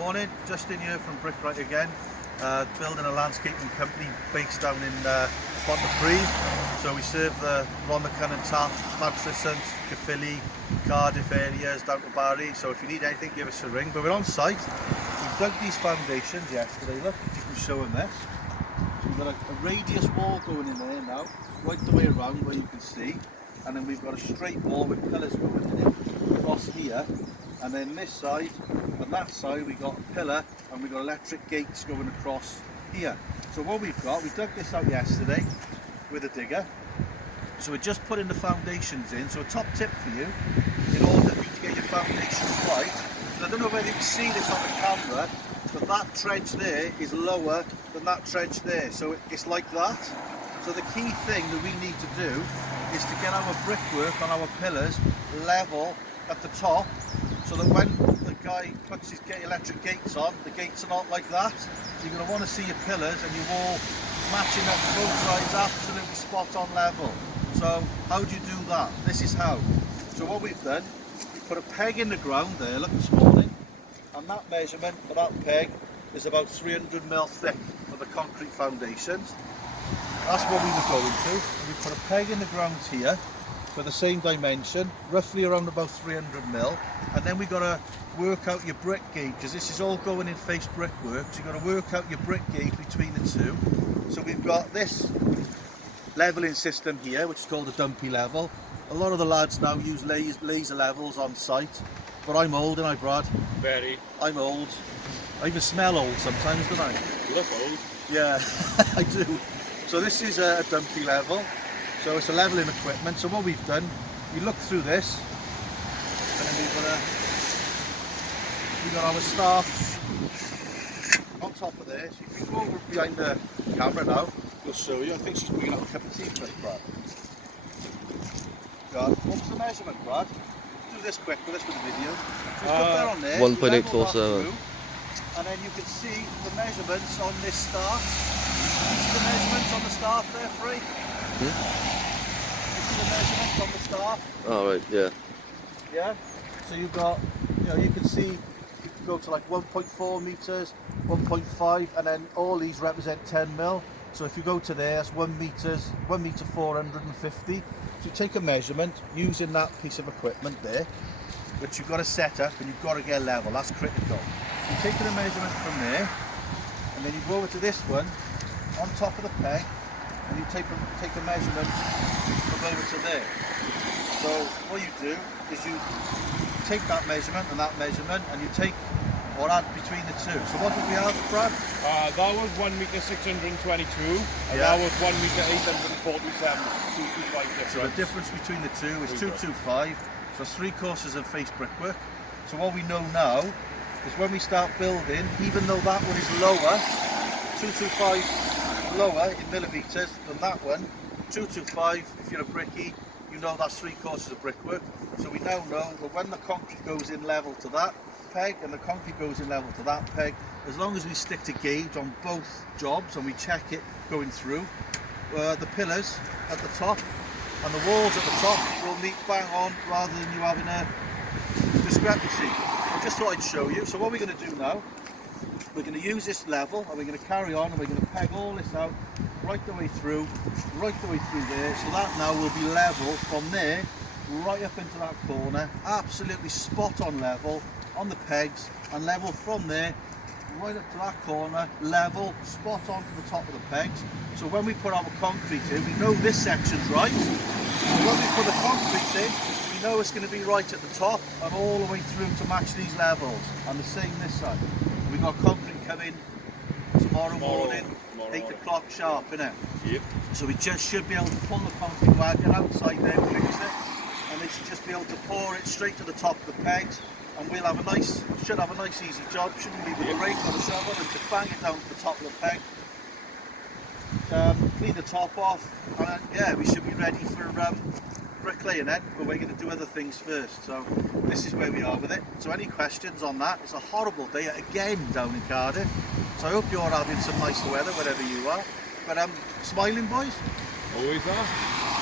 Morning, Justin here from Brickright again, building a landscaping company based down in Pontypridd. So we serve the Rhondda and Taff, Madrysant, Caerphilly, Cardiff areas down to Barry. So if you need anything, give us a ring. But we're on site. We dug these foundations yesterday. Look, if you can show them there. So we've got a radius wall going in there now, right the way around where you can see. And then we've got a straight wall with pillars going in it across here. And then this side and that side we got a pillar and we've got electric gates going across here. So what we've got, we dug this out yesterday with a digger. So we're just putting the foundations in. So a top tip for you, in order for you to get your foundations right, so I don't know whether you can see this on the camera, but that trench there is lower than that trench there. So it's like that. So the key thing that we need to do is to get our brickwork on our pillars level at the top, so that when the guy puts his electric gates on, the gates are not like that. So you're going to want to see your pillars and your wall matching up to both sides, absolutely spot on level. So how do you do that? This is how. So what we've done, we put a peg in the ground there, look this morning, and that measurement for that peg is about 300mm thick for the concrete foundations. That's what we were going to. We put a peg in the ground here for the same dimension, roughly around about 300mm, and then we've got to work out your brick gauge, because this is all going in face brickwork, so you've got to work out your brick gauge between the two. So we've got this levelling system here, which is called a dumpy level. A lot of the lads now use laser levels on site, but I'm old, and I, Brad? Very. I'm old. I even smell old sometimes, don't I? You look old. Yeah, I do. So this is a dumpy level. So it's a levelling equipment. So what we've done, we look through this, and then we've got our staff on top of there. So if you go over behind the camera now, we'll show you. I think she's bringing up a cup of tea for us, Brad. What's the measurement, Brad? Do this quick with us with the video. Just put that on there. 1.847. And then you can see the measurements on this staff. See the measurements on the staff there, Free? You see the measurements on the staff? Oh, right, yeah. Yeah? So you've got, you can see, you can go to like 1.4 metres, 1.5, and then all these represent 10mm. So if you go to there, that's 1 metre 450. So you take a measurement using that piece of equipment there, which you've got to set up and you've got to get level, that's critical. So you're taking a measurement from there, and then you go over to this one, on top of the peg, and you take a measurement from over to there. So what you do is you take that measurement, and you take or add between the two. So what did we have, Brad? That was 1 metre 622, and Yeah. that was 1 metre 847. 225 difference. So the difference between the two is 225. So 3 courses of face brickwork. So what we know now is when we start building, even though that one is lower, 225 lower in millimetres than that one, 225, if you're a brickie, you know that's 3 courses of brickwork. So we now know that when the concrete goes in level to that peg and the concrete goes in level to that peg, as long as we stick to gauge on both jobs and we check it going through, the pillars at the top and the walls at the top will meet bang on, rather than you having a discrepancy. I just thought I'd show you. So what we're going to do now, we're going to use this level and we're going to carry on and we're going to peg all this out right the way through there, so that now will be level from there right up into that corner, absolutely spot on level on the pegs, and level from there right up to that corner, level, spot on to the top of the pegs. So when we put our concrete in, we know this section's right. So when we put the concrete in, we know it's going to be right at the top and all the way through to match these levels. And the same this side. We've got concrete coming tomorrow morning, 8 o'clock sharp, innit? Yep. So we just should be able to pull the concrete wagon outside there, fix it, and they should just be able to pour it straight to the top of the pegs, and we'll have a nice, should have a nice easy job, shouldn't we, with the rake or the shovel, and to bang it down to the top of the peg, clean the top off, and then, yeah, we should be ready for bricklaying then, but we're going to do other things first. So this is where we are with it. So any questions on that? It's a horrible day again down in Cardiff, so I hope you're having some nice weather wherever you are. But smiling, boys? Always are.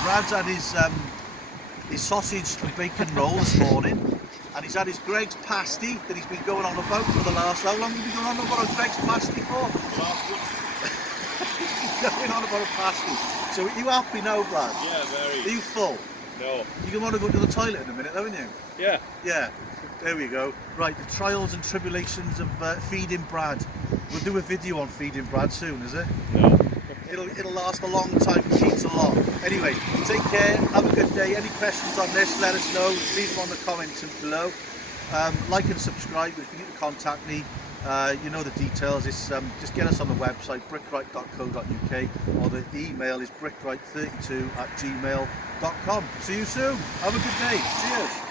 Brad's had his sausage and bacon roll this morning, and he's had his Greg's pasty that he's been going on about for the last, how long have you been going on about a Greg's pasty for? Last week. He's been going on about a pasty. So are you happy now, Brad? Yeah, very. Are you full? No. You're going to want to go to the toilet in a minute, haven't you? Yeah. Yeah, there we go. Right, the trials and tribulations of feeding Brad. We'll do a video on feeding Brad soon, is it? No. It'll last a long time, he eats a lot. Anyway, take care, have a good day. Any questions on this, let us know. Leave them on the comments below. Like and subscribe if you need to contact me. You know the details. It's, just get us on the website, brickright.co.uk, or the email is brickright32@gmail.com. See you soon. Have a good day. Cheers.